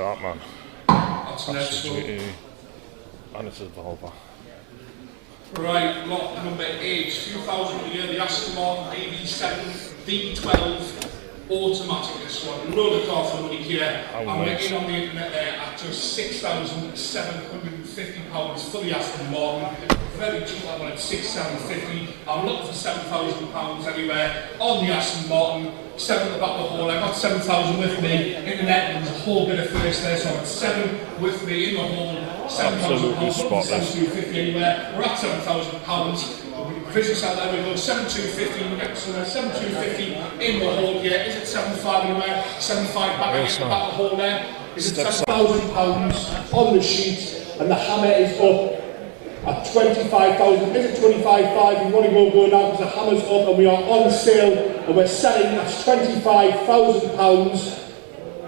that, man. That's Astra GTE. And it's a Volvo. Right, lot number 8, 2000 a year, the Aston Martin AV7 V12 automatic. This one, load of car for money here. I'm looking on the internet there at just £6,750 for the Aston Martin. Very cheap, that one at £6,750. I'm looking for £7,000 anywhere on the Aston Martin. 7 at the back of the hall. I got 7,000 with me in the net, and there's a whole bit of first there, so I'm at 7 with me in the hall. Absolutely spotless. £7,250 anywhere. We're at £7,000. Business out there, we go 7,250, we get some 7,250 in the hall here. Is it 75 anywhere? 75 back in the back of the hall there. Is it £7,000 on the sheet, and the hammer is up at 25,000. Is it 25,500? You want to go now because the hammer's up and we are on sale and we're selling at £25,000.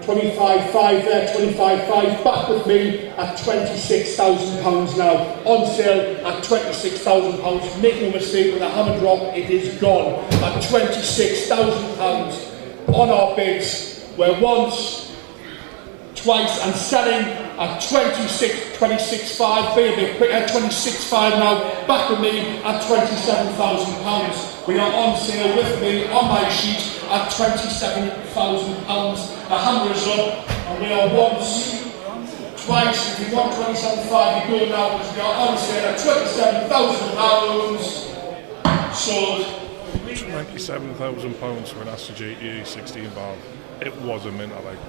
25,500 there, 25,500 back with me at £26,000 now. On sale at £26,000. Make no mistake, with a hammer drop, it is gone at £26,000 on our bids. We're once, twice, and selling at 26,500. Be a bit quicker, 26,500 now. Back with me at £27,000. We are on sale with me on my sheet at £27,000. The hammer is up, and we are once, twice. If you want 27,500, you go now because we are on sale at £27,000. Sold. £27,000 for an Astra GTE 16 valve. It was a mint, I like.